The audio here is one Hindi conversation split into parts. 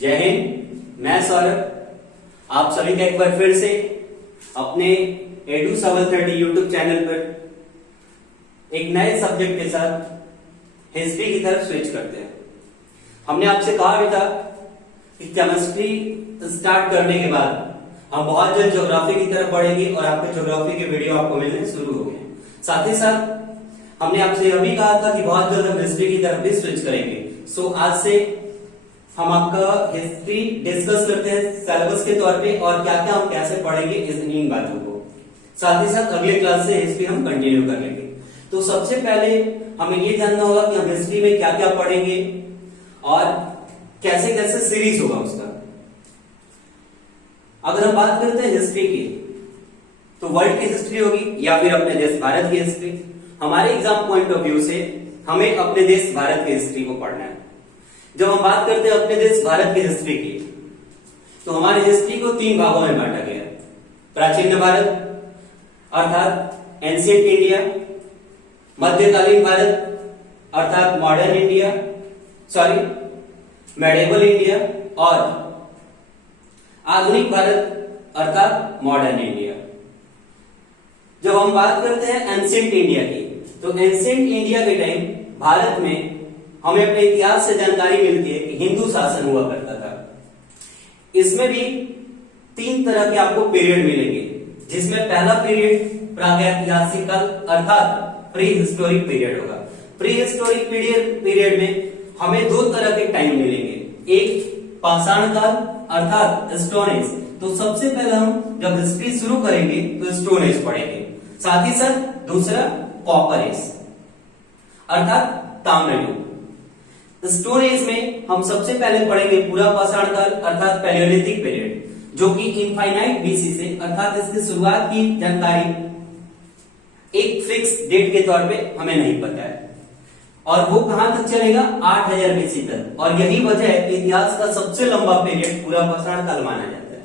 जय हिंद। मैं सौरभ आप सभी का एक बार फिर से अपने एडू 730 यूट्यूब चैनल पर एक नए सब्जेक्ट के साथ हिस्ट्री की तरफ स्विच करते हैं। हमने आपसे कहा भी था कि केमिस्ट्री स्टार्ट करने के बाद हम बहुत जल्द ज्योग्राफी की तरफ बढ़ेंगे और आपके ज्योग्राफी के वीडियो आपको मिलने शुरू हो गए। साथ ही साथ हमने आपसे यह भी कहा था कि बहुत जल्द हम हिस्ट्री की तरफ भी स्विच करेंगे। सो आज से हम आपका हिस्ट्री डिस्कस करते हैं सिलेबस के तौर पे और क्या क्या हम कैसे पढ़ेंगे इन बातों को। साथ ही साथ अगले क्लास से हिस्ट्री हम कंटिन्यू कर लेंगे। तो सबसे पहले हमें ये जानना होगा कि हम हिस्ट्री में क्या क्या पढ़ेंगे और कैसे कैसे सीरीज होगा उसका। अगर हम बात करते हैं हिस्ट्री की तो वर्ल्ड की हिस्ट्री होगी या फिर अपने देश भारत की हिस्ट्री। हमारे एग्जाम पॉइंट ऑफ व्यू से हमें अपने देश भारत की हिस्ट्री को पढ़ना है। जब हम बात करते हैं अपने देश भारत की हिस्ट्री की तो हमारी हिस्ट्री को 3 भागों में बांटा गया है। प्राचीन भारत अर्थात एंशिएंट इंडिया, मध्यकालीन भारत अर्थात मॉडर्न इंडिया मेडिएवल इंडिया और आधुनिक भारत अर्थात मॉडर्न इंडिया। जब हम बात करते हैं एंशिएंट इंडिया की तो एंशिएंट इंडिया के टाइम भारत में हमें अपने इतिहास से जानकारी मिलती है कि हिंदू शासन हुआ करता था। इसमें भी 3 तरह के आपको पीरियड मिलेंगे, जिसमें पहला पीरियड प्रागैतिहासिक काल अर्थात प्री हिस्टोरिक पीरियड होगा। प्री हिस्टोरिक पीरियड में हमें 2 तरह के टाइम मिलेंगे, एक पाषाण काल अर्थात स्टोन एज। तो सबसे पहले हम जब हिस्ट्री शुरू करेंगे तो स्टोन एज पढ़ेंगे। साथ ही साथ दूसरा कॉपर एज अर्थात ताम्र युग। स्टोन एज में हम सबसे पहले पढ़ेंगे पूरा पाषाण काल अर्थात पैलियोलिथिक पीरियड, जो कि इनफाइनाइट बीसी से अर्थात इसकी शुरुआत की जानकारी एक फिक्स डेट के तौर पे हमें नहीं पता है और वो कहां तक चलेगा 8000 बीसी तक। और यही वजह है कि इतिहास का सबसे लंबा पीरियड पूरा पाषाण काल माना जाता है।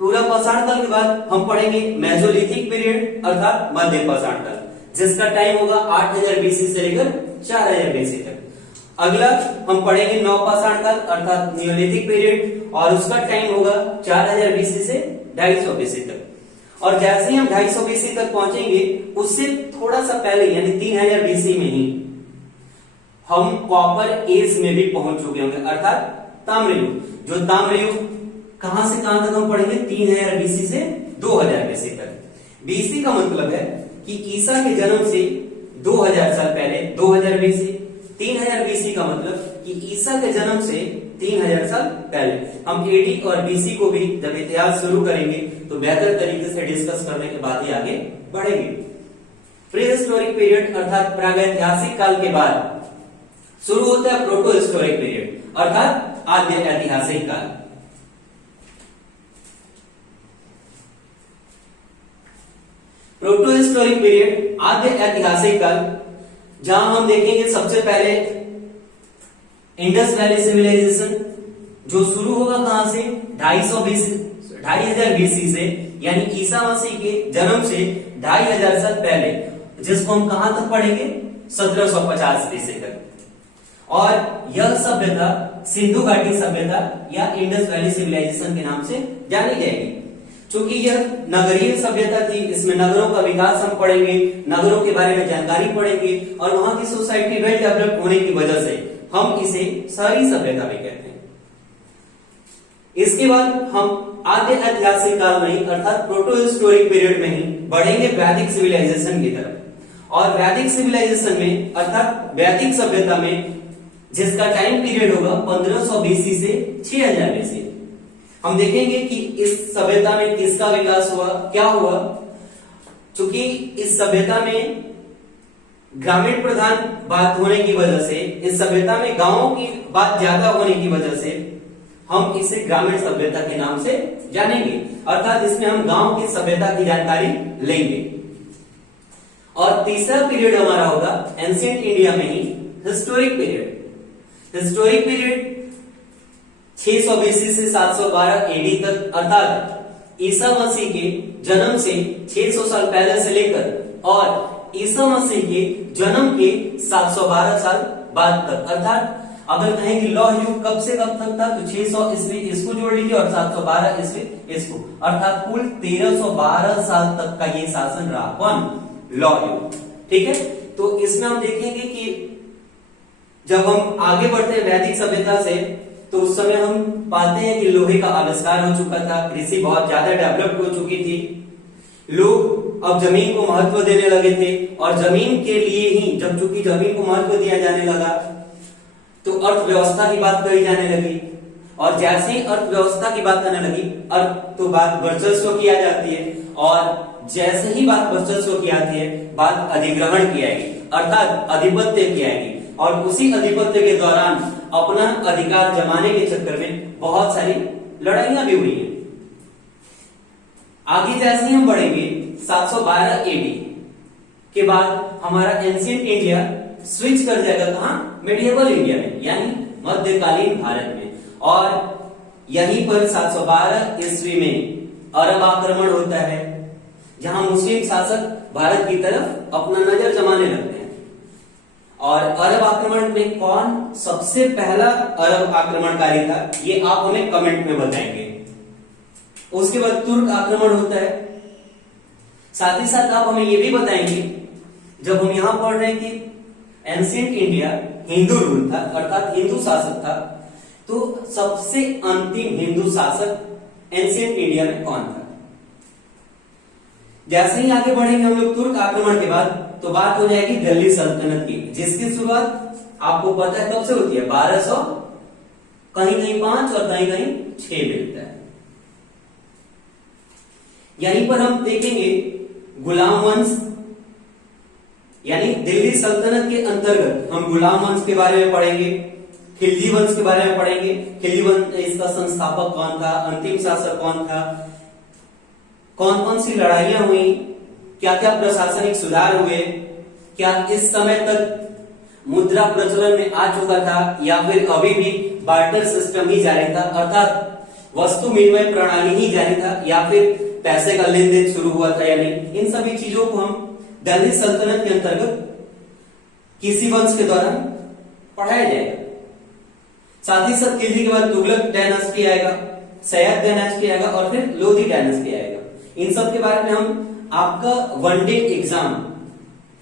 पूरा पाषाण काल के बाद हम पढ़ेंगे मेसोलिथिक पीरियड अर्थात मध्य पाषाण काल, जिसका टाइम होगा 8000 बीसी से लेकर 4000 बीसी तक। अगला हम पढ़ेंगे नवपाषाण काल अर्थात नियोलिथिक पीरियड और उसका टाइम होगा 4000 बीसी से 250 बीसी तक। और जैसे ही हम 250 बीसी तक पहुंचेंगे उससे थोड़ा सा पहले यानी 3000 बीसी में ही हम कॉपर एज में भी पहुंच चुके होंगे अर्थात ताम्र युग। जो ताम्र युग कहां से कहां तक हम पढ़ेंगे 3000 बीसी से 2000 बीसी तक। बीसी का मतलब है कि ईसा के जन्म से 2000 साल पहले 2000 बीसी। 3000 बीसी का मतलब कि ईसा के जन्म से 3000 साल पहले। हम एडी और बीसी को भी जब इतिहास शुरू करेंगे तो बेहतर तरीके से डिस्कस करने के बाद ही आगे बढ़ेंगे। प्री हिस्टोरिक पीरियड अर्थात प्रागैतिहासिक काल के बाद शुरू होता है प्रोटो हिस्टोरिक पीरियड अर्थात आद्य ऐतिहासिक काल। प्रोटो हिस्टोरिक पीरियड आद्य ऐतिहासिक काल, जहां हम देखेंगे सबसे पहले इंडस वैली सिविलाइजेशन, जो शुरू होगा कहां से 2500 बीसी से, यानी ईसा मसीह के जन्म से 2500 साल पहले, जिसको हम कहां तक पढ़ेंगे 1750 बीसी तक। और यह सभ्यता सिंधु घाटी सभ्यता या इंडस वैली सिविलाइजेशन के नाम से जानी जाएगी। चूंकि यह नगरीय सभ्यता थी, इसमें नगरों का विकास हम पढ़ेंगे, नगरों के बारे में जानकारी पढ़ेंगे और वहां की सोसाइटी वेल डेवलप होने की वजह से हम इसे शहरी सभ्यता भी कहते हैं। इसके बाद हम आद्य ऐतिहासिक काल में ही अर्थात प्रोटो हिस्टोरिक पीरियड में ही बढ़ेंगे वैदिक सिविलाइजेशन की तरफ। और वैदिक सिविलाइजेशन में अर्थात वैदिक सभ्यता में जिसका टाइम पीरियड होगा 1500 बीसी से 6000 बीसी। हम देखेंगे कि इस सभ्यता में किसका विकास हुआ, क्या हुआ। चूंकि इस सभ्यता में ग्रामीण प्रधान बात होने की वजह से, इस सभ्यता में गांवों की बात ज्यादा होने की वजह से हम इसे ग्रामीण सभ्यता के नाम से जानेंगे अर्थात इसमें हम गांव की सभ्यता की जानकारी लेंगे। और तीसरा पीरियड हमारा होगा एंशिएंट इंडिया में ही historic period. Historic period 600 BC से 712 एडी तक अर्थात ईसा मसीह के जन्म से 600 साल पहले से लेकर और ईसा मसीह के जन्म के 712 साल बाद तक अर्थात अगर कहें कि लौह युग कब से कब तक था, तो 600 ईस्वी इसको जोड़ लीजिए और 712 ईस्वी इसको, अर्थात कुल 1312 साल तक का ये शासन रहा। कौन? लौह युग। ठीक है, तो इसमें हम देखेंगे कि जब हम आगे बढ़ते हैं वैदिक सभ्यता से, तो उस समय हम पाते हैं कि लोहे का आविष्कार हो चुका था, कृषि बहुत ज्यादा डेवलप हो चुकी थी, लोग अब जमीन को महत्व देने लगे थे, और जमीन के लिए ही जब चूंकि जमीन को महत्व दिया जाने लगा तो अर्थव्यवस्था की बात कही जाने लगी, और जैसे ही अर्थव्यवस्था की बात आने लगी तो बात वर्चस्व की आ जाती है, और जैसे ही बात वर्चस्व की आती है बात अधिग्रहण की आएगी, अर्थात अधिपत्य की आएगी, और उसी अधिपत्य के दौरान अपना अधिकार जमाने के चक्कर में बहुत सारी लड़ाइयां भी हुई हैं। आगे जैसे ही हम बढ़ेंगे 712 एडी के बाद हमारा एंशिएंट इंडिया स्विच कर जाएगा कहां? मेडिएवल इंडिया में, यानी मध्यकालीन भारत में, और यहीं पर 712 ईस्वी में अरब आक्रमण होता है, जहां मुस्लिम शासक भारत की तरफ अपना नजर जमाने लगते हैं। और अरब आक्रमण में कौन सबसे पहला अरब आक्रमणकारी था, ये आप हमें कमेंट में बताएंगे। उसके बाद तुर्क आक्रमण होता है। साथ ही साथ आप हमें ये भी बताएंगे, जब हम यहां पढ़ रहे हैं कि एंशिएंट इंडिया हिंदू रूल था, अर्थात हिंदू शासक था, तो सबसे अंतिम हिंदू शासक एंशिएंट इंडिया में कौन था? जैसे ही आगे बढ़ेंगे हम लोग तुर्क आक्रमण के बाद, तो बात हो जाएगी दिल्ली सल्तनत की, जिसकी शुरुआत आपको पता है कब से होती है? 1200 कहीं कहीं 5 और कहीं कहीं 6 मिलता है। यहीं पर हम देखेंगे गुलाम वंश, यानी दिल्ली सल्तनत के अंतर्गत हम गुलाम वंश के बारे में पढ़ेंगे, खिलजी वंश के बारे में पढ़ेंगे। खिलजी वंश, इसका संस्थापक कौन था, अंतिम शासक कौन था, कौन कौन सी लड़ाइयां हुई, क्या क्या प्रशासनिक सुधार हुए, क्या इस समय तक मुद्रा प्रचलन में आ चुका था या फिर अभी भी बार्टर सिस्टम ही जारी था, अर्थात वस्तु विनिमय प्रणाली ही जारी था, या फिर पैसे का लेन देन शुरू हुआ था या नहीं। इन सभी चीजों को हम दिल्ली सल्तनत के अंतर्गत किसी वंश के द्वारा पढ़ाया जाएगा। साथ ही साथ खिलजी के बाद तुगलक डायनेस्टी आएगा, सैयद डायनेस्टी आएगा, और फिर लोधी डायनेस्टी आएगा। इन सब के बारे में हम आपका वनडे एग्जाम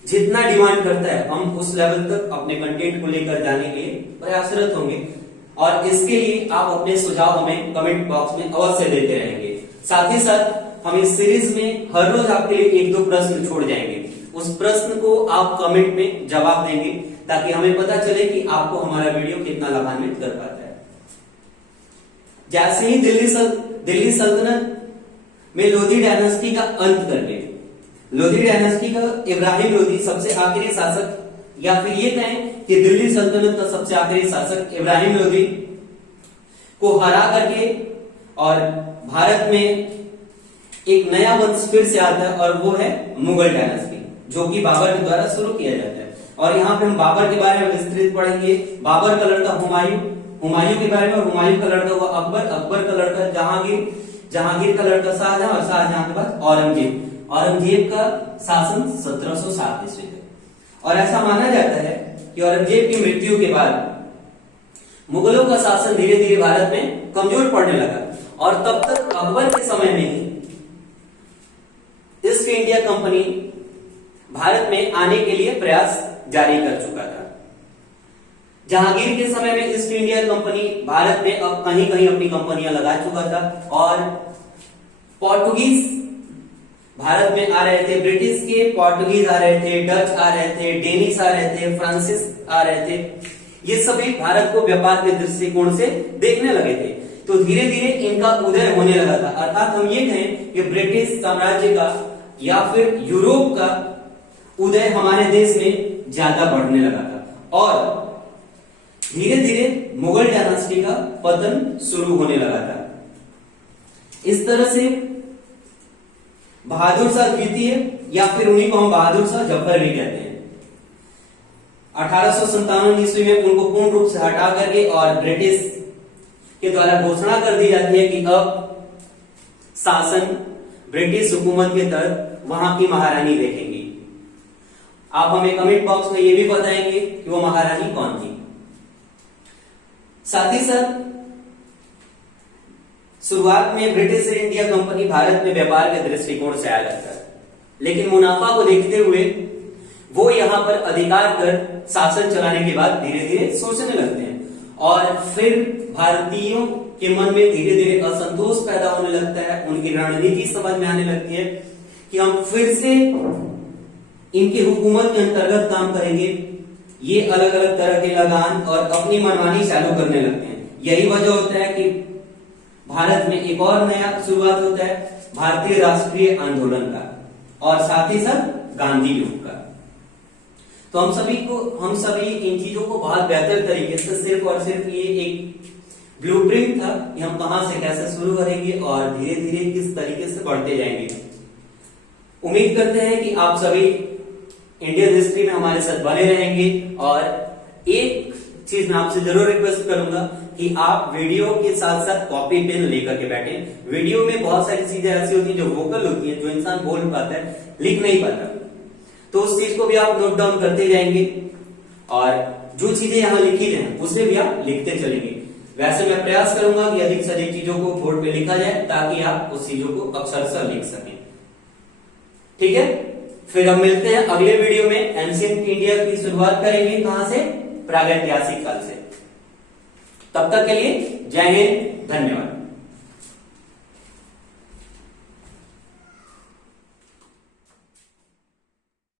जितना डिमांड करता है, हम उस लेवल तक अपने कंटेंट को लेकर जाने के लिए प्रयासरत होंगे, और इसके लिए आप अपने सुझाव हमें कमेंट बॉक्स में अवश्य देते रहेंगे। साथ ही साथ हम इस सीरीज में हर रोज आपके लिए 1-2 प्रश्न छोड़ जाएंगे, उस प्रश्न को आप कमेंट में जवाब देंगे, ताकि हमें पता चले कि आपको हमारा वीडियो कितना लाभान्वित कर पाता है। जैसे ही दिल्ली सल्तनत में लोधी डायनेस्टी का अंत कर ले, लोधी डायनेस्टी का इब्राहिम लोधी सबसे आखिरी शासक, या फिर ये कहें कि दिल्ली सल्तनत का सबसे आखिरी शासक इब्राहिम लोधी को हरा करके और भारत में एक नया वंश फिर से आता है, और वो है मुगल डायनेस्टी, जो कि बाबर के द्वारा शुरू किया जाता है। और यहाँ पे हम बाबर के बारे में विस्तृत पढ़ेंगे। बाबर का लड़का हुमायूं के बारे में, और हुमायूं का लड़का हुआ अकबर का लड़का जहांगीर का लड़का शाहजहां, और शाहजहां के बाद औरंगजेब का शासन 1707 ईस्वी तक। और ऐसा माना जाता है कि औरंगजेब की मृत्यु के बाद मुगलों का शासन धीरे धीरे भारत में कमजोर पड़ने लगा, और तब तक अकबर के समय में ही ईस्ट इंडिया कंपनी भारत में आने के लिए प्रयास जारी कर चुका था। जहांगीर के समय में ईस्ट इंडिया कंपनी भारत में अब कहीं कहीं अपनी कंपनियां लगा चुका था, और पोर्टुगीज भारत में आ रहे थे, ब्रिटिश के पोर्टुगीज आ रहे थे, डच आ रहे थे, डेनिश आ रहे थे, फ्रांसिस आ रहे थे। ये सभी भारत को व्यापार के दृष्टिकोण से देखने लगे थे, तो धीरे धीरे इनका उदय होने लगा था। अर्थात हम ये कहें कि ब्रिटिश साम्राज्य का या फिर यूरोप का उदय हमारे देश में ज्यादा बढ़ने लगा था, और धीरे धीरे मुगल डायनेस्टी का पतन शुरू होने लगा था। इस तरह से बहादुर शाह द्वितीय, या फिर उन्हीं को हम बहादुर शाह जफर भी कहते हैं, 1857 ईस्वी में उनको पूर्ण रूप से हटा करके और ब्रिटिश के द्वारा घोषणा कर दी जाती है कि अब शासन ब्रिटिश हुकूमत के तहत वहां की महारानी देखेंगी। आप हमें कमेंट बॉक्स में ये भी बताएंगे कि वो महारानी कौन थी। साथ ही साथ शुरुआत में ब्रिटिश इंडिया कंपनी भारत में व्यापार के दृष्टिकोण से आया करता है, लेकिन मुनाफा को देखते हुए वो यहाँ पर अधिकार कर शासन चलाने के बाद धीरे धीरे सोचने लगते हैं, और फिर भारतीयों के मन में धीरे धीरे असंतोष पैदा होने लगता है। उनकी रणनीति समझ में आने लगती है कि हम फिर से इनकी हुकूमत के अंतर्गत काम करेंगे। ये अलग अलग तरह के लगान और अपनी मनमानी चालू करने लगते हैं। यही वजह होता है कि भारत में एक और नया शुरुआत होता है भारतीय राष्ट्रीय आंदोलन का, और साथ ही साथ गांधी युग का। तो हम सभी इन चीजों को बहुत बेहतर तरीके से सिर्फ और सिर्फ ये एक ब्लूप्रिंट था कि हम कहां से कैसे शुरू करेंगे और धीरे धीरे किस तरीके से बढ़ते जाएंगे। उम्मीद करते हैं कि आप सभी इंडियन हिस्ट्री में हमारे साथ बने रहेंगे, और एक चीज मैं आपसे जरूर रिक्वेस्ट करूंगा कि आप वीडियो के साथ साथ कॉपी पेन लेकर के बैठें। वीडियो में बहुत सारी चीजें ऐसी होती हैं जो वोकल होती हैं, जो इंसान बोल पाता है, लिख नहीं पाता, तो उस चीज को भी आप नोट डाउन करते जाएंगे, और जो चीजें यहाँ लिखी हैं उसे भी आप लिखते चलेंगे। वैसे मैं प्रयास करूंगा कि अधिक से अधिक चीजों को बोर्ड पे लिखा जाए ताकि आप उस चीजों को अक्षरशः लिख सकें। ठीक है, फिर हम मिलते हैं अगले वीडियो में। एंशिएंट इंडिया की शुरुआत करेंगे कहां से? प्रागैतिहासिक काल से। तब तक के लिए जय हिंद, धन्यवाद।